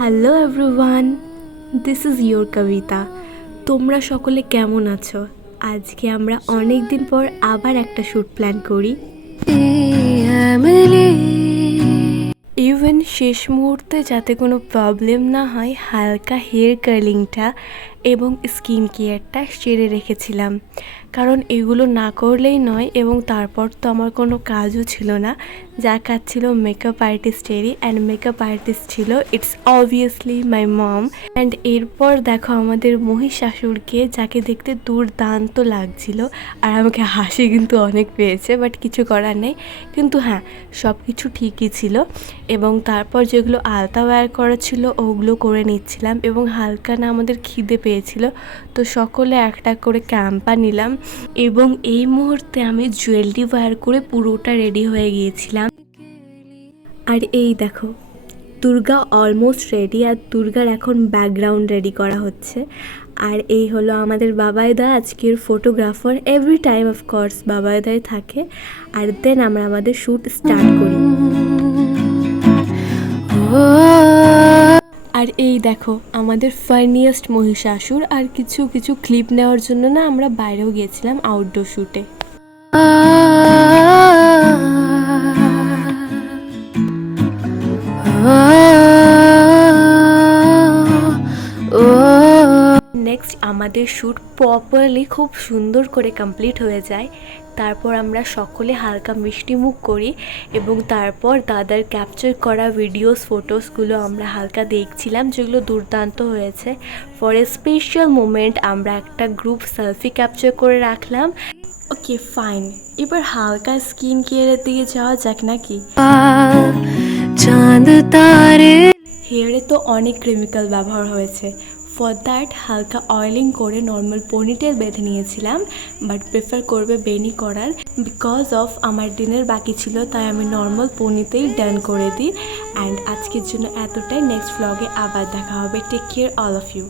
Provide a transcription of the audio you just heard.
Hello everyone, this is your Kabita. তোমরা সকলে কেমন আছো? আজকে আমরা অনেক দিন পর আবার একটা শ্যুট প্ল্যান করি। ইভেন শেষ মুহূর্তে যাতে কোনো প্রবলেম না হয়, হালকা হেয়ার কার্লিংটা এবং স্কিন কেয়ারটা সেরে রেখেছিলাম, কারণ এগুলো না করলেই নয়। এবং তারপর তো আমার কোনো কাজও ছিল না, যা কাজ ছিল মেকআপ আর্টিস্টেরই, অ্যান্ড মেকআপ আর্টিস্ট ছিল it's obviously my mom. And এরপর দেখো আমাদের মহিষাসুরকে, যাকে দেখতে দুর্দান্ত লাগছিল, আর আমাকে হাসি কিন্তু অনেক পেয়েছে, বাট কিছু করার নেই। কিন্তু হ্যাঁ, সব কিছু ঠিকই ছিল। এবং তারপর যেগুলো আলতা ওয়্যার করা ছিল ওগুলো করে নিচ্ছিলাম, এবং হালকা না আমাদের খিদে পেয়েছিল, তো সকলে একটা করে ক্যাম্পা নিলাম। এবং এই মুহূর্তে আমি জুয়েলারি ওয়্যার করে পুরোটা রেডি হয়ে গিয়েছিলাম। আর এই দেখো, দুর্গা অলমোস্ট রেডি, আর দুর্গার এখন ব্যাকগ্রাউন্ড রেডি করা হচ্ছে। আর এই হলো আমাদের বাবাইদা, আজকের ফটোগ্রাফার। এভরি টাইম অফকোর্স বাবাইদাই থাকে। আর দেন আমরা আমাদের শ্যুট স্টার্ট করি। আর এই দেখো আমাদের ফানিয়েস্ট মহিষাসুর। আর কিছু কিছু ক্লিপ নেওয়ার জন্য না আমরা বাইরেও গিয়েছিলাম আউটডোর শ্যুটে। নেক্সট আমাদের শ্যুট প্রপারলি খুব সুন্দর করে কমপ্লিট হয়ে যায়। তারপর আমরা সকলে হালকা মিষ্টি মুখ করি, এবং তারপর দাদার ক্যাপচার করা ভিডিওস ফটোসগুলো আমরা হালকা দেখছিলাম, যেগুলো দুর্দান্ত হয়েছে। ফর এ স্পেশাল মোমেন্ট আমরা একটা গ্রুপ সেলফি ক্যাপচার করে রাখলাম। ওকে ফাইন, এবার হালকা স্কিন কেয়ারের দিকে যাওয়া যাক নাকি। চাঁদ তারে হেয়ারে তো অনেক কেমিক্যাল ব্যবহার হয়েছে। ফর দ্যাট হালকা অয়েলিং করে নর্মাল পনিটেল বেঁধে নিয়েছিলাম, বাট প্রেফার করবে বেনি করার। বিকজ অফ আমার ডিনার বাকি ছিল, তাই আমি নর্মাল পনিতেই ডান করে দিই। অ্যান্ড আজকের জন্য এতটাই। নেক্সট ভ্লগে আবার দেখা হবে। Take care all of you.